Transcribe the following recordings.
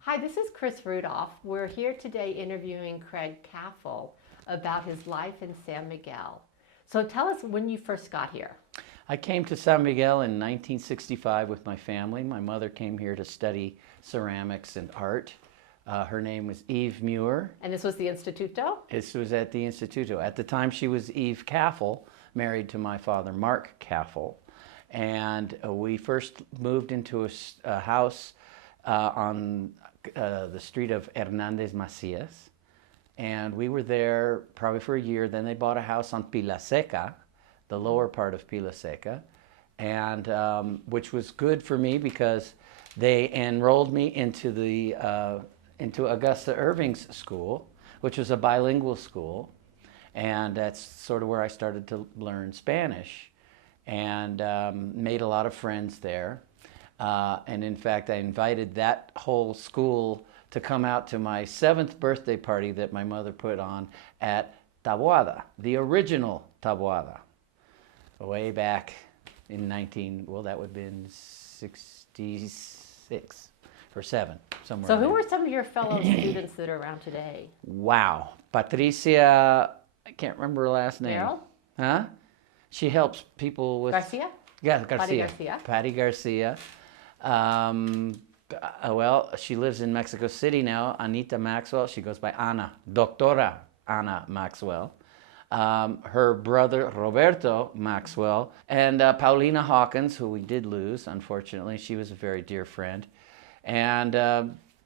Hi, this is Chris Rudolph. We're here today interviewing Craig Cafall about his life in San Miguel. So tell us when you first got here. I came to San Miguel in 1965 with my family. My mother came here to study ceramics and art. Her name was Eve Muir. And this was the Instituto? This was at the Instituto. At the time, she was Eve Cafall, married to my father, Mark Cafall. And we first moved into a house on the street of Hernandez Macias. And we were there probably for a year. Then they bought a house on Pila Seca, the lower part of Pila Seca, and which was good for me because they enrolled me into Augusta Irving's school, which was a bilingual school, and that's sort of where I started to learn Spanish, and made a lot of friends there. And in fact, I invited that whole school to come out to my 7th birthday party that my mother put on at Taboada, the original Taboada, way back in that would have been 66 or 7, somewhere. So who are some of your fellow students that are around today? Wow. Patricia, I can't remember her last name. Meryl? Huh? She helps people with... Garcia? Yeah, Garcia. Patty Garcia. Patty Garcia. Well, she lives in Mexico City now. Anita Maxwell. She goes by Ana, Doctora Ana Maxwell. Her brother Roberto Maxwell, and Paulina Hawkins, who we did lose, unfortunately. She was a very dear friend. And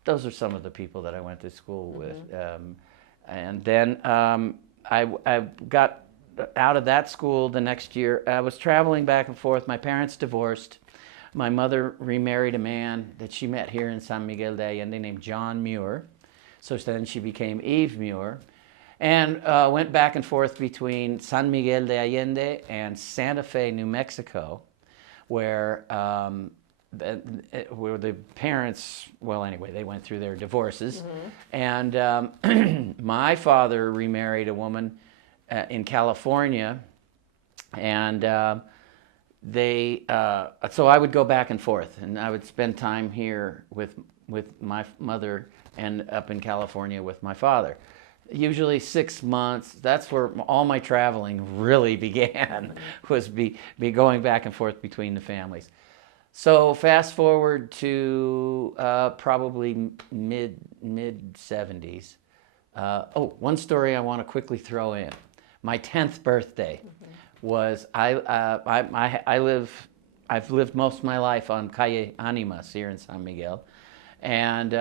those are some of the people that I went to school with. And then I got out of that school the next year. I was traveling back and forth. My parents divorced. My mother remarried a man that she met here in San Miguel de Allende named John Muir. So then she became Eve Muir. And went back and forth between San Miguel de Allende and Santa Fe, New Mexico, where the parents, well, anyway, they went through their divorces. And my father remarried a woman in California, and so I would go back and forth, and I would spend time here with my mother and up in California with my father. Usually 6 months. That's where all my traveling really began, was be going back and forth between the families. So fast forward to probably mid 70s. One story I want to quickly throw in. My 10th birthday was I've lived most of my life on Calle Animas here in San Miguel. And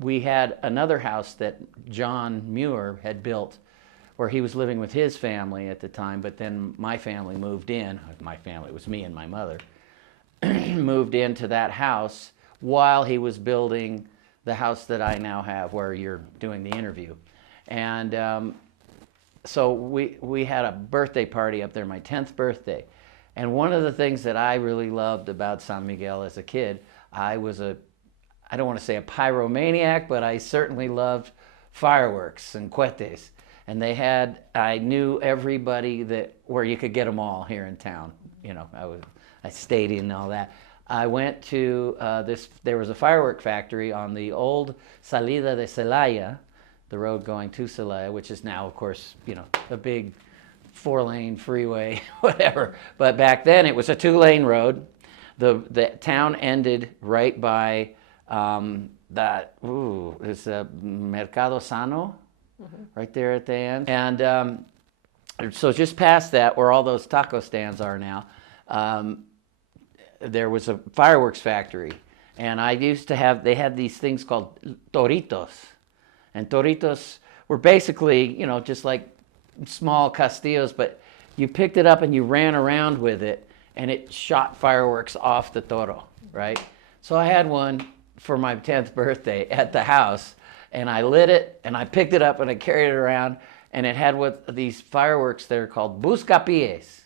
we had another house that John Muir had built where he was living with his family at the time, but then my family moved in. My family, it was me and my mother, moved into that house while he was building the house that I now have where you're doing the interview. And so we had a birthday party up there, my 10th birthday. And one of the things that I really loved about San Miguel as a kid, I don't want to say a pyromaniac, but I certainly loved fireworks and cohetes. And I knew everybody where you could get them all here in town. You know, I stayed in all that. I went to there was a firework factory on the old Salida de Celaya, the road going to Celaya, which is now, of course, you know, a big 4-lane freeway, whatever. But back then it was a 2-lane road. The town ended right by it's Mercado Sano, right there at the end. And so just past that, where all those taco stands are now, there was a fireworks factory. And they had these things called toritos. And toritos were basically, you know, just like small castillos, but you picked it up and you ran around with it, and it shot fireworks off the toro, right? So I had one for my 10th birthday at the house, and I lit it, and I picked it up and I carried it around, and it had these fireworks that are called buscapiés,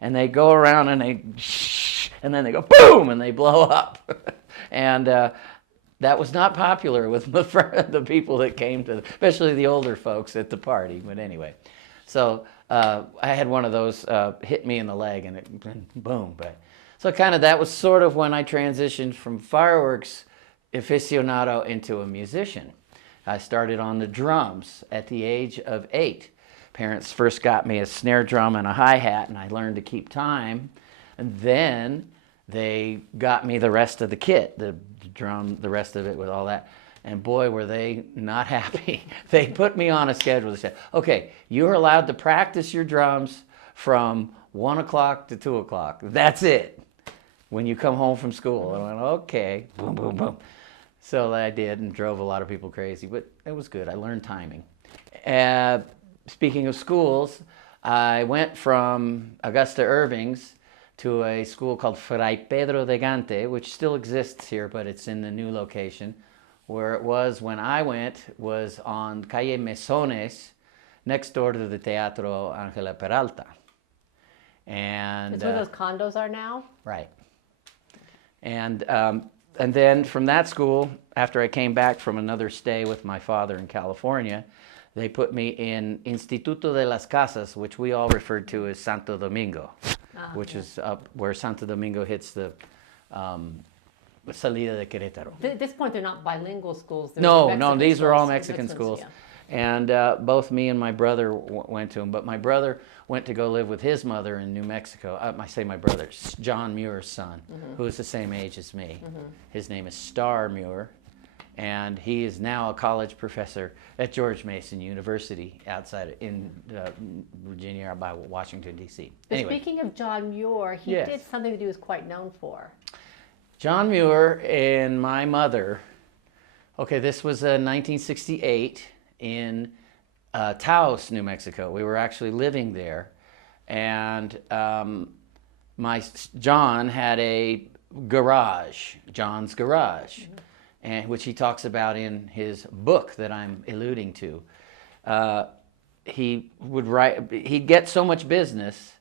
and they go around and and then they go boom and they blow up. And that was not popular with the people that came to, especially the older folks at the party, but anyway. So I had one of those hit me in the leg, and it boom. But so kind of that was sort of when I transitioned from fireworks aficionado into a musician. I started on the drums at the age of 8. Parents first got me a snare drum and a hi-hat, and I learned to keep time. And then they got me the rest of the kit, the drum, the rest of it with all that. And boy, were they not happy. They put me on a schedule. They said, okay, you're allowed to practice your drums from 1 o'clock to 2 o'clock. That's it. When you come home from school. I went, okay, boom, boom, boom. So I did, and drove a lot of people crazy, but it was good. I learned timing. Speaking of schools, I went from Augusta Irving's to a school called Fray Pedro de Gante, which still exists here, but it's in the new location. Where it was when I went was on Calle Mesones, next door to the Teatro Angela Peralta. And it's where those condos are now? Right. And then from that school, after I came back from another stay with my father in California, they put me in Instituto de las Casas, which we all referred to as Santo Domingo, which is up where Santo Domingo hits the Salida de Querétaro. At this point, they're not bilingual schools. No, these were all Mexican schools. schools. And both me and my brother went to them. But my brother went to go live with his mother in New Mexico. I say my brother, John Muir's son, who is the same age as me. His name is Star Muir. And he is now a college professor at George Mason University outside in Virginia by Washington, D.C. Anyway. Speaking of John Muir, he did something that he was quite known for. John Muir and my mother, okay, this was 1968 in Taos, New Mexico. We were actually living there. And John had a garage, John's Garage, and which he talks about in his book that I'm alluding to. He would write, he'd get so much business,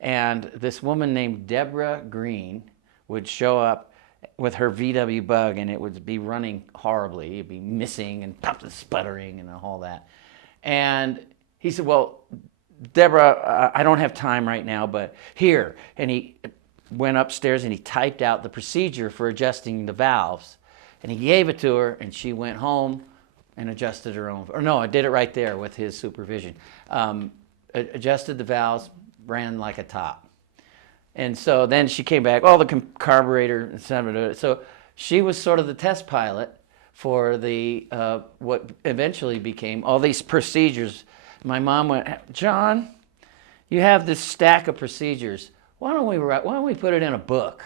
and this woman named Deborah Green would show up with her VW Bug, and it would be running horribly. It'd be missing and sputtering and all that. And he said, well, Deborah, I don't have time right now, but here. And he went upstairs and he typed out the procedure for adjusting the valves. And he gave it to her, and she went home and adjusted her own. Or no, I did it right there with his supervision. Adjusted the valves, ran like a top. And so then she came back, the carburetor, etc. So she was sort of the test pilot for the what eventually became all these procedures. My mom went, John, you have this stack of procedures. Why don't we put it in a book,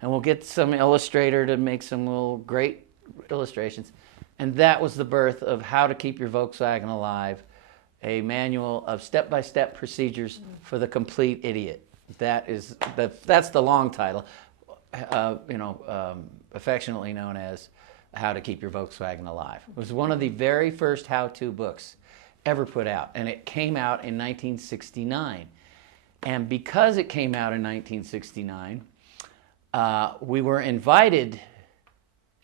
and we'll get some illustrator to make some little great illustrations. And that was the birth of How to Keep Your Volkswagen Alive, a manual of step-by-step procedures for the complete idiot. That's the long title, affectionately known as How to Keep Your Volkswagen Alive. It was one of the very first how-to books ever put out, and it came out in 1969. And because it came out in 1969, we were invited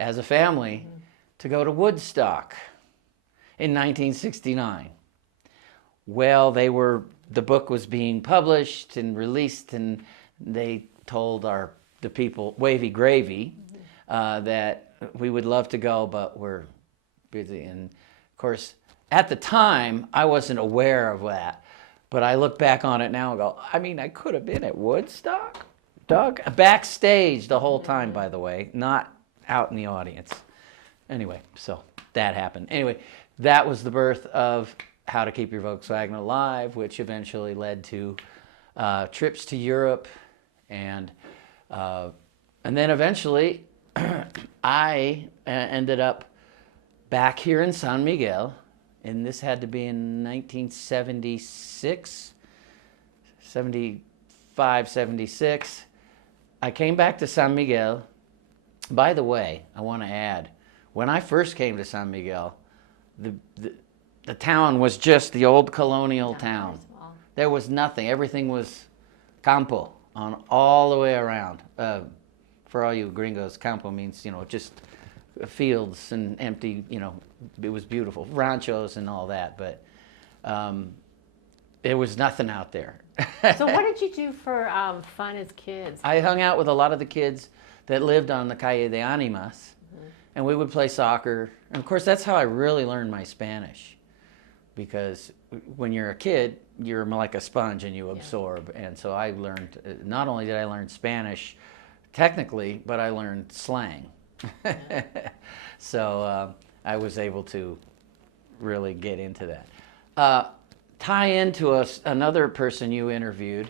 as a family to go to Woodstock in 1969. Well, the book was being published and released, and they told the people, Wavy Gravy, that we would love to go, but we're busy. And of course, at the time, I wasn't aware of that, but I look back on it now and go, I could have been at Woodstock, Doug? Backstage the whole time, by the way, not out in the audience. Anyway, so that happened. Anyway, that was the birth of How to Keep Your Volkswagen Alive, which eventually led to trips to Europe, and then eventually I ended up back here in San Miguel, and this had to be in 1976, 75, 76. I came back to San Miguel. By the way, I want to add, when I first came to San Miguel, the town was just the old colonial town. There was nothing. Everything was campo on all the way around. For all you gringos, campo means, just fields and empty, it was beautiful. Ranchos and all that. But It was nothing out there. So what did you do for fun as kids? I hung out with a lot of the kids that lived on the Calle de Animas, and we would play soccer. And of course, that's how I really learned my Spanish, because when you're a kid, you're like a sponge and you absorb. And so I learned, not only did I learn Spanish technically, but I learned slang. So I was able to really get into that. Tie into another person you interviewed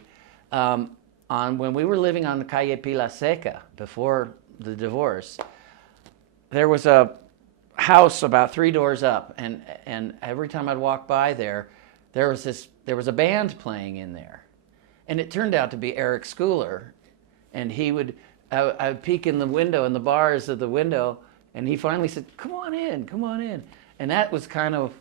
on when we were living on the Calle Pila Seca before the divorce. There was a house about 3 doors up, and every time I'd walk by there was a band playing in there, and it turned out to be Eric Schooler, and I would peek in the window, in the bars of the window, and he finally said, come on in, and that was kind of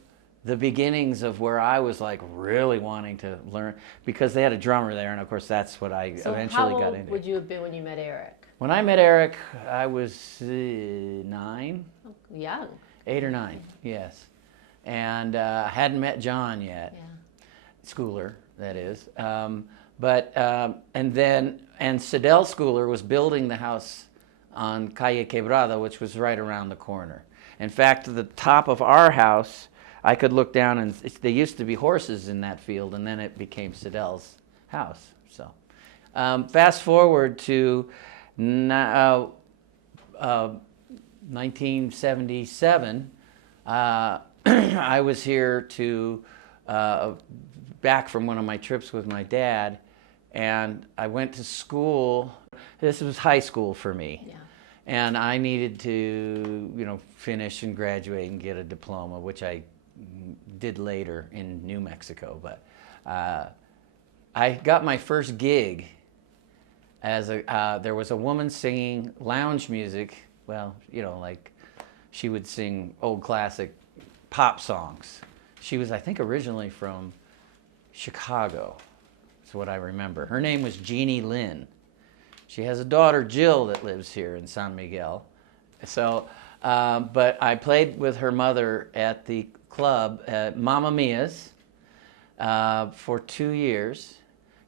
the beginnings of where I was like really wanting to learn, because they had a drummer there, and of course that's what I eventually got into. How old would you have been when you met Eric? When I met Eric, I was 9. Oh, young. 8 or 9, yes. And I hadn't met John yet. Yeah. Schooler, that is. And Sidel Schooler was building the house on Calle Quebrada, which was right around the corner. In fact, at the top of our house, I could look down, and there used to be horses in that field, and then it became Sidel's house. So, fast forward to 1977. I was here back from one of my trips with my dad, and I went to school. This was high school for me. Yeah. And I needed to, finish and graduate and get a diploma, which I did later in New Mexico. But I got my first gig as there was a woman singing lounge music. Well, like she would sing old classic pop songs. She was, I think, originally from Chicago. That's what I remember. Her name was Jeannie Lynn. She has a daughter, Jill, that lives here in San Miguel. So, but I played with her mother at the club at Mamma Mia's for 2 years.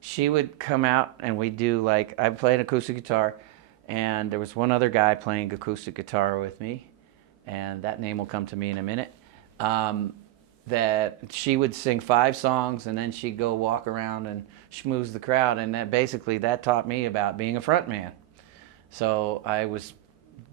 She would come out and we'd do I played acoustic guitar, and there was one other guy playing acoustic guitar with me, and that name will come to me in a minute. That she would sing 5 songs, and then she'd go walk around and schmooze the crowd, and that taught me about being a front man. So I was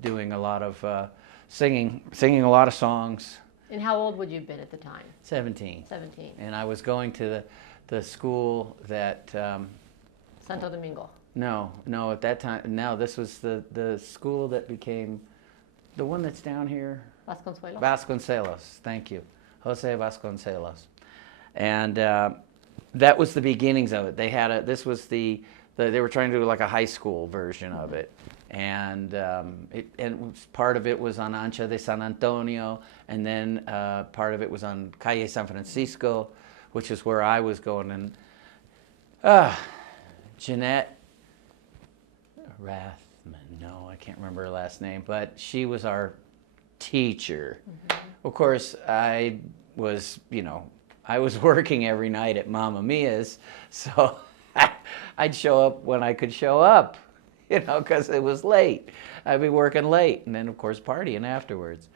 doing a lot of singing a lot of songs. And how old would you have been at the time? 17. 17. And I was going to the school that... Santo Domingo. No, at that time, no, this was the school that became the one that's down here. Vasconcelos? Vasconcelos, thank you. Jose Vasconcelos. And that was the beginnings of it. They had they were trying to do like a high school version of it. And part of it was on Ancha de San Antonio, and then part of it was on Calle San Francisco, which is where I was going. And Jeanette Rathman, no, I can't remember her last name, but she was our teacher. Mm-hmm. Of course, I was working every night at Mamma Mia's, so I'd show up when I could show up, because it was late. I'd be working late, and then, of course, partying afterwards.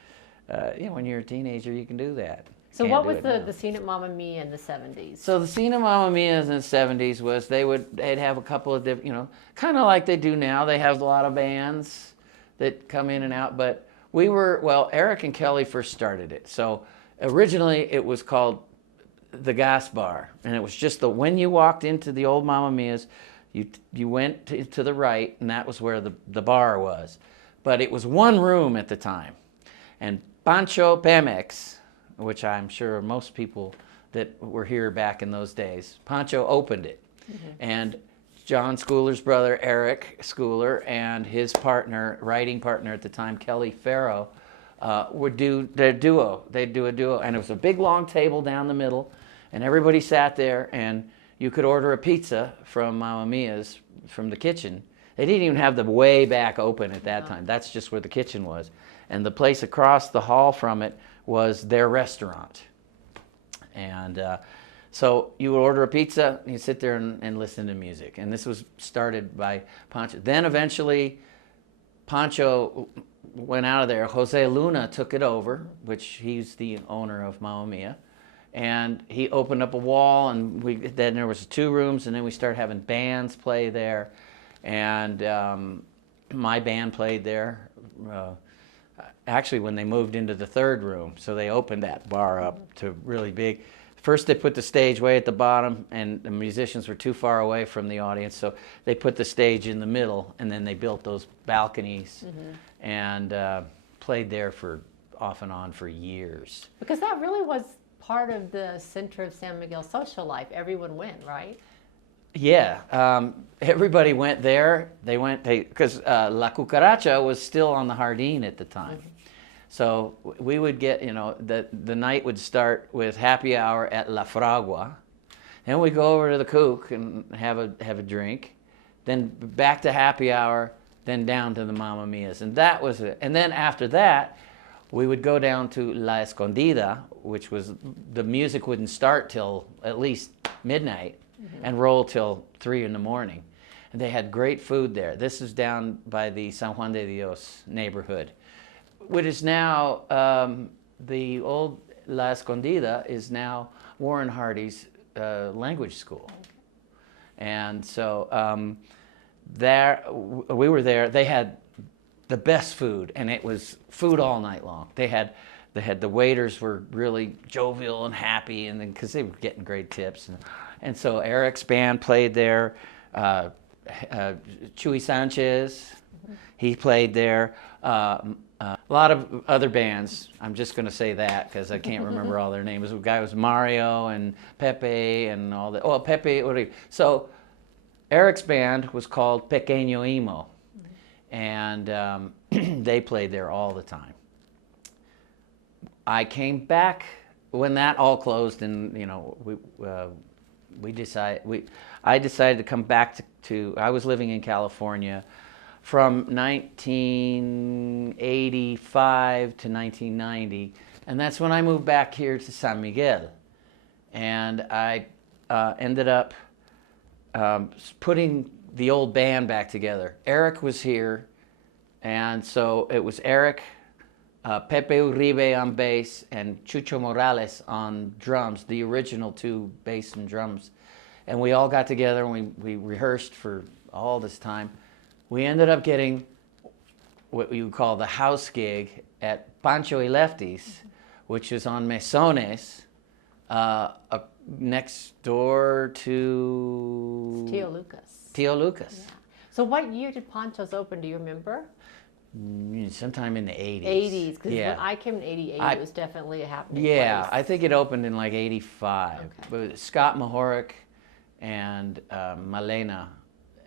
When you're a teenager, you can do that. So what was the scene at Mamma Mia in the 70s? So the scene at Mamma Mia's in the 70s was they'd have a couple of different, kind of like they do now. They have a lot of bands that come in and out, but Eric and Kelly first started it. So originally it was called the Gas Bar, and it was just when you walked into the old Mamma Mia's, you went to the right, and that was where the bar was. But it was one room at the time, and Pancho Pemex, which I'm sure most people that were here back in those days, Pancho opened it. Mm-hmm. And John Schooler's brother, Eric Schooler, and his writing partner at the time, Kelly Farrow, would do their duo. They'd do a duo, and it was a big long table down the middle, and everybody sat there, and you could order a pizza from Mamma Mia's from the kitchen. They didn't even have the way back open at that time. That's just where the kitchen was. And the place across the hall from it was their restaurant. And So you would order a pizza, and you sit there and listen to music. And this was started by Pancho. Then eventually, Pancho went out of there. Jose Luna took it over, which he's the owner of Mamma Mia. And he opened up a wall, and then there was 2 rooms, and then we started having bands play there. And my band played there. Actually, when they moved into the 3rd room, so they opened that bar up to really big. First, they put the stage way at the bottom, and the musicians were too far away from the audience, so they put the stage in the middle, and then they built those balconies and played there for off and on for years. Because that really was part of the center of San Miguel social life. Everyone went, right? Yeah, everybody went there. Because La Cucaracha was still on the Jardín at the time. So we would get, the night would start with happy hour at La Fragua. Then we'd go over to the Cook and have a drink. Then back to happy hour, then down to the Mamma Mias. And that was it. And then after that, we would go down to La Escondida, which was, the music wouldn't start till at least midnight and roll till 3 in the morning. And they had great food there. This is down by the San Juan de Dios neighborhood, which is now, the old La Escondida is now Warren Hardy's language school. And so we were there. They had the best food, and it was food all night long. The waiters were really jovial and happy, and then because they were getting great tips. And so Eric's band played there. Chuy Sanchez, he played there. A lot of other bands. I'm just going to say that because I can't remember all their names. The guy was Mario and Pepe and all that. Oh, Pepe. So Eric's band was called Pequeño Emo, and they played there all the time. I came back when that all closed, and I decided to come back to. I was living in California from 1985 to 1990, and that's when I moved back here to San Miguel. And I ended up putting the old band back together. Eric was here, and so it was Eric, Pepe Uribe on bass, and Chucho Morales on drums, the original 2 bass and drums. And we all got together and we rehearsed for all this time. We ended up getting what you would call the house gig at Pancho y Lefty's, which is on Mesones, next door to Tio Lucas. Tio Lucas. Yeah. So what year did Pancho's open? Do you remember? Sometime in the 80s. 80s, because yeah. when I came in 88, it was definitely a happening Yeah, place. I think it opened in like 85. Okay. But Scott Mahoric and Malena,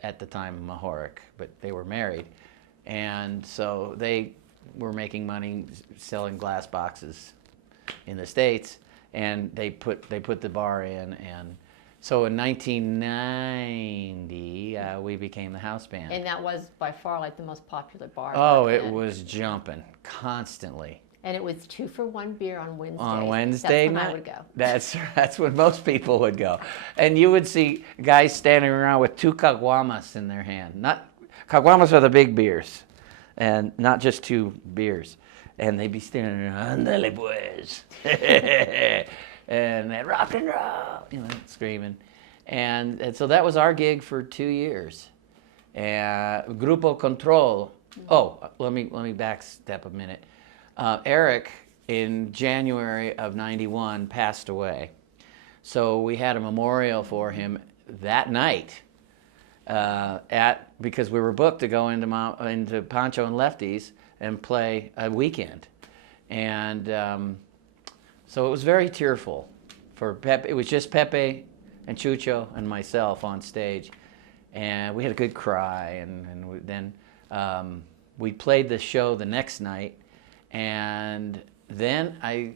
at the time Mahoric, but they were married. And so they were making money selling glass boxes in the States, and they put the bar in. And so in 1990, we became the house band. And that was by far like the most popular bar. Oh, back it then. was jumping constantly. And it was 2 for 1 beer on Wednesday. On Wednesday That's when night, I would go. That's when most people would go, and you would see guys standing around with 2 caguamas in their hand. Caguamas are the big beers, and not just 2 beers. And they'd be standing around, "Ándale pues," and then rock and roll, screaming. And so that was our gig for 2 years. Gruppo Control. Oh, let me back step a minute. Eric, in January of '91, passed away. So we had a memorial for him that night because we were booked to go into Pancho and Lefty's and play a weekend. And so it was very tearful for Pepe. It was just Pepe and Chucho and myself on stage. And we had a good cry. And then we played the show the next night. And then I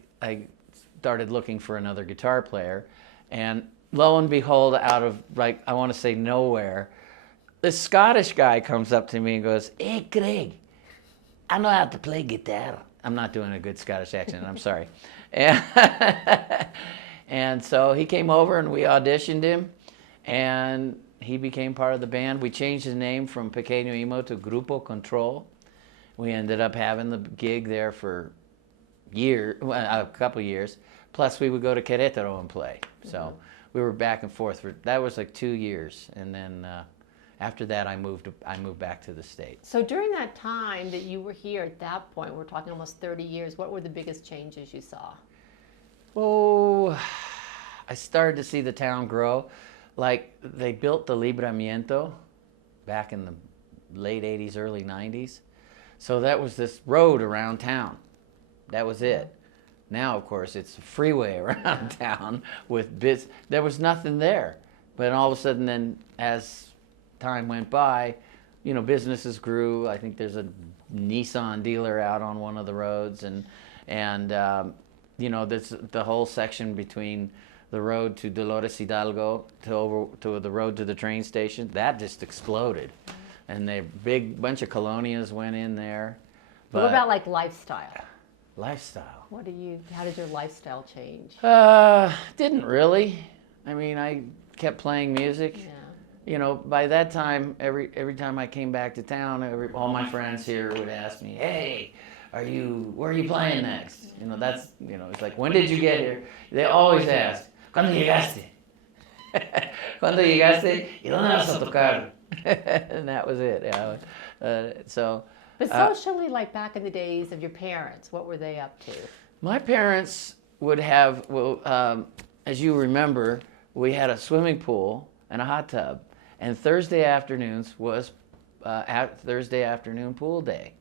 started looking for another guitar player, and lo and behold, out of I want to say nowhere, this Scottish guy comes up to me and goes, "Hey Craig, I know how to play guitar." I'm not doing a good Scottish accent, I'm sorry. And And so he came over and we auditioned him, and he became part of the band. We changed his name from Pequeño Imo to Gruppo Control. We ended up having the gig there for a couple years. Plus we would go to Querétaro and play. So we were back and forth. That was like 2 years, and then after that I moved back to the States. So during that time that you were here, at that point, we're talking almost 30 years, what were the biggest changes you saw? Oh, I started to see the town grow. Like, they built the Libramiento back in the late 80s, early 90s. So that was this road around town. That was it. Now, of course, it's a freeway around town with bits. There was nothing there. But all of a sudden then, as time went by, you know, businesses grew. I think there's a Nissan dealer out on one of the roads. And you know, the whole section between the road to Dolores Hidalgo to the road to the train station, that just exploded. And a big bunch of colonias went in there. But what about like lifestyle? Lifestyle. How did your lifestyle change? Didn't really. I mean, I kept playing music. Yeah. You know, by that time, every time I came back to town, all my friends here would ask me, "Hey, where are you playing next?" You know, it's like, when did you get here? They always ask, ¿Cuándo llegaste? ¿Cuándo llegaste? ¿Y dónde vas a tocar? And that was it. Yeah. But socially, like back in the days of your parents, what were they up to? My parents would have, as you remember, we had a swimming pool and a hot tub, and Thursday afternoons was Thursday afternoon pool day.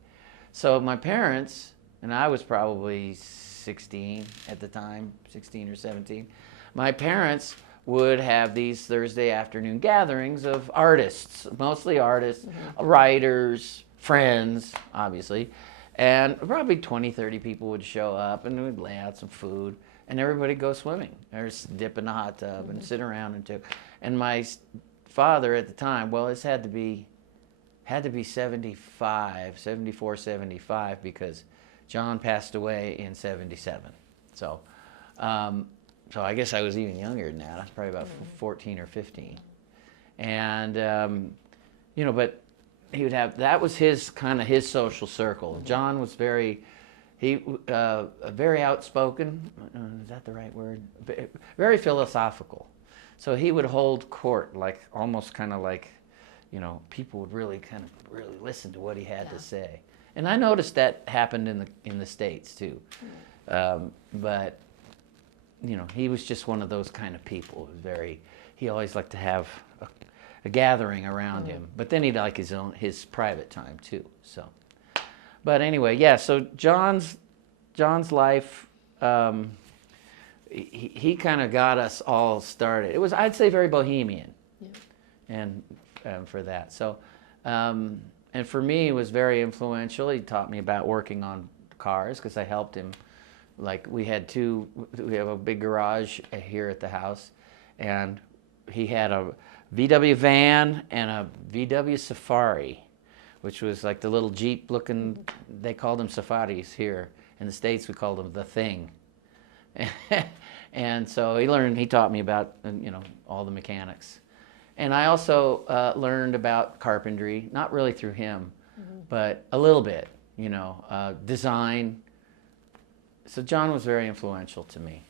So my parents, and I was probably 16 at the time, 16 or 17, my parents would have these Thursday afternoon gatherings of artists, mostly artists, writers, friends, obviously, and probably 20, 30 people would show up, and we'd lay out some food, and everybody go swimming or dip in the hot tub and sit around and talk. And my father at the time, well, this had to be 74, 75, because John passed away in 77. So I guess I was even younger than that. I was probably about 14 or 15. And, you know, but he would have, that was his social circle. John was very outspoken. Is that the right word? Very philosophical. So he would hold court, like almost kind of like, you know, people would really listen to what he had to say. And I noticed that happened in the States too. But you know, he was just one of those kind of people. He always liked to have a gathering around him. But then he'd like his private time too. So, but anyway, yeah. So John's life, he kind of got us all started. It was, I'd say, very bohemian, and for that. So, and for me, it was very influential. He taught me about working on cars because I helped him. Like we have a big garage here at the house, and he had a VW van and a VW Safari, which was like the little Jeep looking, they called them Safaris here. In the States, we called them the Thing. And so he taught me about, you know, all the mechanics. And I also learned about carpentry, not really through him, but a little bit, you know, design. So John was very influential to me,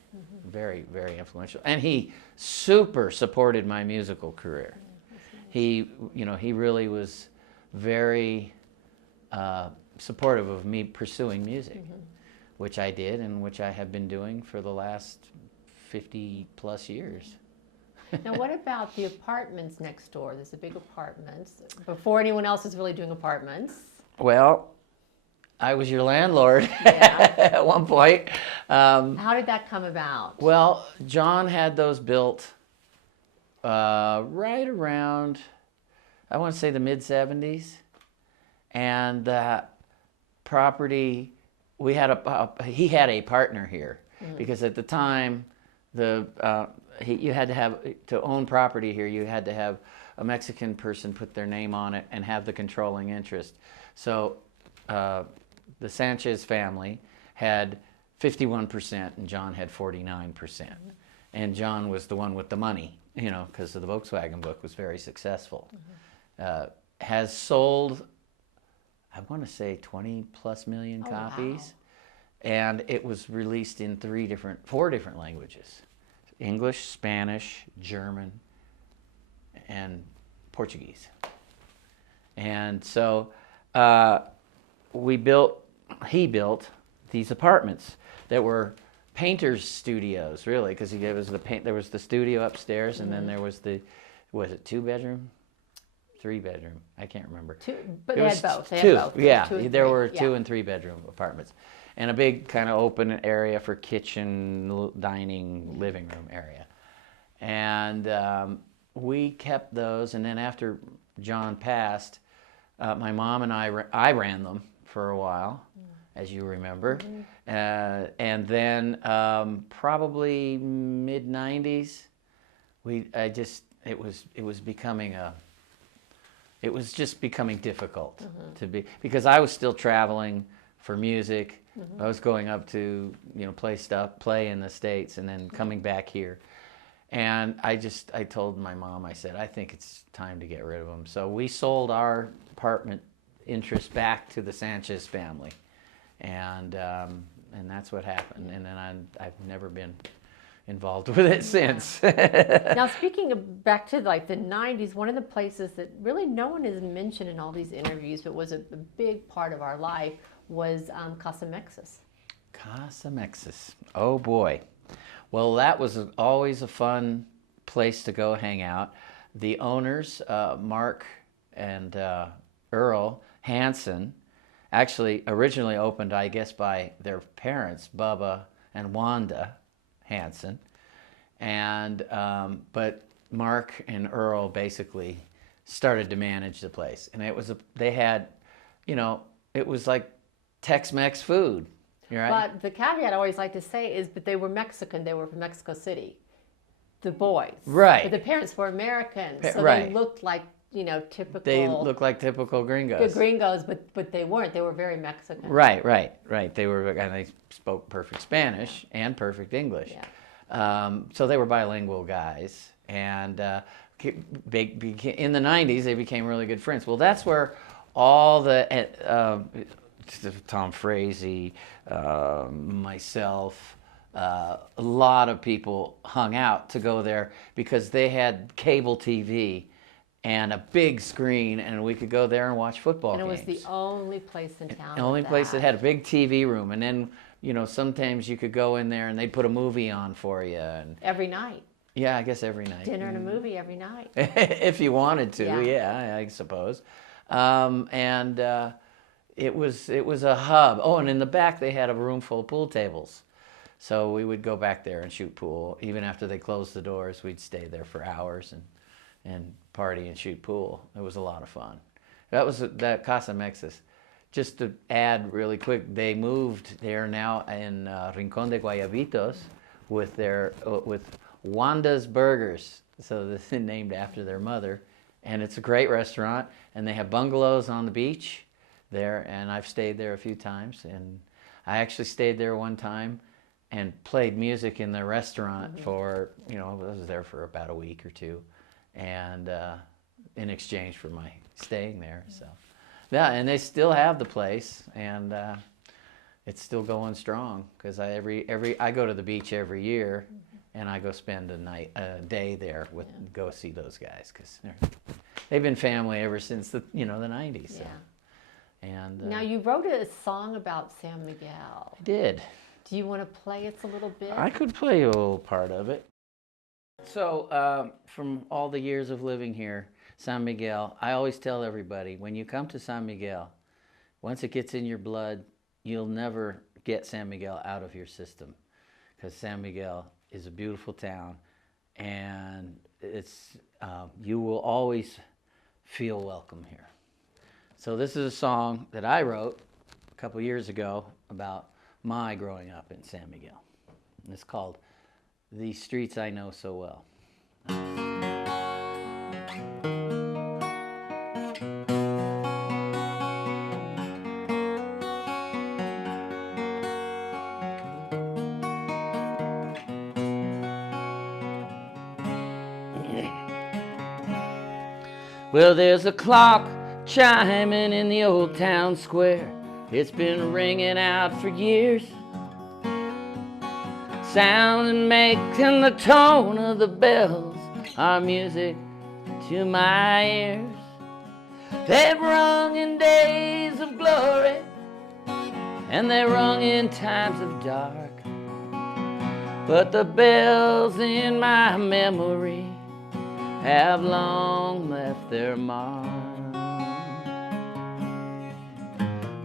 very, very influential. And he super supported my musical career. He, you know, he really was very supportive of me pursuing music, which I did and which I have been doing for the last 50 plus years. Now, what about the apartments next door? There's the big apartments. Before anyone else is really doing apartments. Well, I was your landlord at one point. How did that come about? Well, John had those built right around, I want to say the mid-70s. And that property, he had a partner here. Because at the time, you had to own property here, you had to have a Mexican person put their name on it and have the controlling interest. So the Sanchez family had 51% and John had 49%. and John was the one with the money, you know, because the Volkswagen book was very successful. Has sold, I want to say 20 plus million copies. Wow. And it was released in four different languages: English, Spanish, German, and Portuguese. And so he built these apartments that were painters' studios, really, because there was the studio upstairs, and then there was was it 2-bedroom? 3-bedroom? I can't remember. But they had both. Yeah, Two and there three. were 2 and 3-bedroom apartments, and a big kind of open area for kitchen, dining, living room area. And we kept those, and then after John passed, my mom and I ran them for a while, as you remember. And then probably mid-90s, it was just becoming difficult to be, because I was still traveling for music. I was going up to, play in the States, and then coming back here. And I told my mom, I said, I think it's time to get rid of them. So we sold our apartment interest back to the Sanchez family. And that's what happened. And then I've never been involved with it since. Now, speaking of back to like the 90s, one of the places that really no one has mentioned in all these interviews, but was a big part of our life, was Casa Xus. Casa Xus. Oh boy. Well, that was always a fun place to go hang out. The owners, Mark and Earl Hansen, actually originally opened, I guess, by their parents, Bubba and Wanda Hansen. And but Mark and Earl basically started to manage the place, and it was it was like Tex-Mex food. Right? But the caveat I always like to say is, but they were Mexican. They were from Mexico City, the boys. Right. But the parents were Americans, so right. they looked like typical. They looked like typical gringos. The gringos, but they weren't. They were very Mexican. Right. They were, and they spoke perfect Spanish and perfect English. Yeah. So they were bilingual guys, and in the 90s they became really good friends. Well, that's where all the Tom Frazee, myself, a lot of people hung out to go there because they had cable TV and a big screen, and we could go there and watch football games. And it was the only place in town. The only place that had a big TV room. And then, sometimes you could go in there and they'd put a movie on for you. And every night. Yeah, I guess every night. Dinner and a movie every night. If you wanted to, yeah I suppose. It was a hub. Oh, and in the back they had a room full of pool tables. So we would go back there and shoot pool. Even after they closed the doors, we'd stay there for hours and party and shoot pool. It was a lot of fun. That was that Casa Xus. Just to add really quick, they moved. They are now in Rincón de Guayabitos with Wanda's Burgers. So this is named after their mother. And it's a great restaurant. And they have bungalows on the beach there. And I've stayed there a few times. And I actually stayed there one time and played music in the restaurant for, I was there for about a week or two. And in exchange for my staying there. So yeah, and they still have the place, and it's still going strong because I go to the beach every year, and I go spend a day there go see those guys because they've been family ever since the 90s. So. Yeah. And now you wrote a song about San Miguel. I did. Do you want to play it a little bit? I could play a little part of it. So from all the years of living here, San Miguel, I always tell everybody, when you come to San Miguel, once it gets in your blood, you'll never get San Miguel out of your system, because San Miguel is a beautiful town, and you will always feel welcome here. So this is a song that I wrote a couple years ago about my growing up in San Miguel. And it's called "These Streets I Know So Well." Well, there's a clock chiming in the old town square. It's been ringing out for years. Sound and making the tone of the bells are music to my ears. They've rung in days of glory, and they rung in times of dark. But the bells in my memory have long left their mark.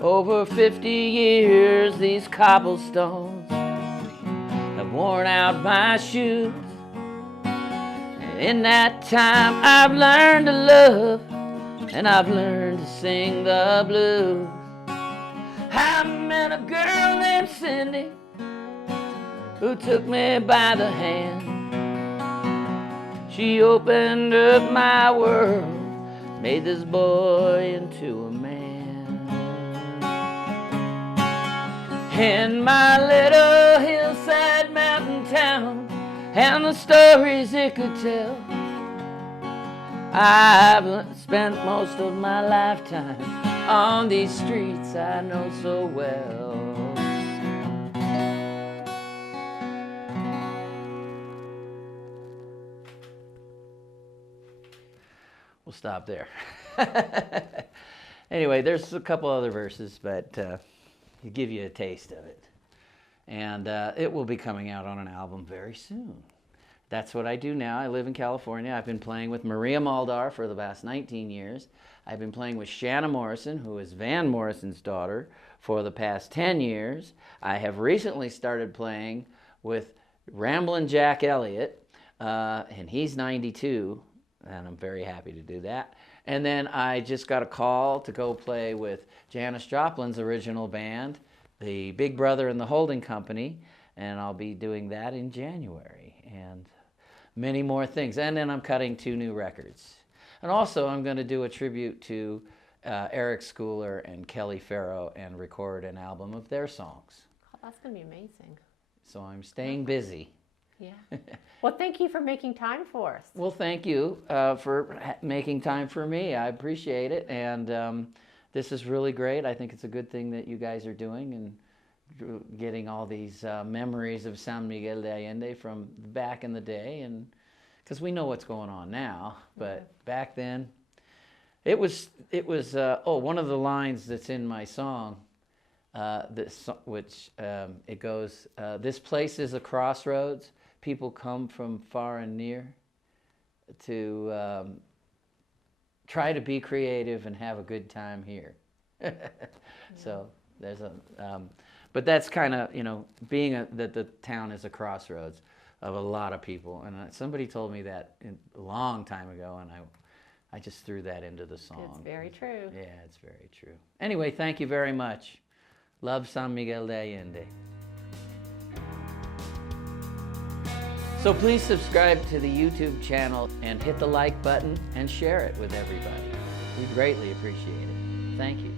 Over 50 years, these cobblestones have worn out my shoes. And in that time, I've learned to love, and I've learned to sing the blues. I met a girl named Cindy who took me by the hand. She opened up my world, made this boy into a man. In my little hillside mountain town, and the stories it could tell, I've spent most of my lifetime on these streets I know so well. We'll stop there. Anyway, there's a couple other verses, but to give you a taste of it. And it will be coming out on an album very soon. That's what I do now. I live in California. I've been playing with Maria Muldaur for the past 19 years. I've been playing with Shawna Morrinson, who is Van Morrison's daughter, for the past 10 years. I have recently started playing with Ramblin' Jack Elliott, and he's 92. And I'm very happy to do that. And then I just got a call to go play with Janis Joplin's original band, the Big Brother and the Holding Company, and I'll be doing that in January, and many more things. And then I'm cutting 2 new records. And also I'm going to do a tribute to Eric Schooler and Kelly Farrow and record an album of their songs. Oh, that's going to be amazing. So I'm staying busy. Yeah. Well, thank you for making time for us. Well, thank you for making time for me. I appreciate it. And this is really great. I think it's a good thing that you guys are doing and getting all these memories of San Miguel de Allende from back in the day. And because we know what's going on now, but back then, it was one of the lines that's in my song, it goes, this place is a crossroads. People come from far and near to try to be creative and have a good time here. So there's but that's kind of, being that the town is a crossroads of a lot of people. And somebody told me that a long time ago, and I just threw that into the song. It's very true. Yeah, it's very true. Anyway, thank you very much. Love, San Miguel de Allende. So please subscribe to the YouTube channel and hit the like button and share it with everybody. We greatly appreciate it. Thank you.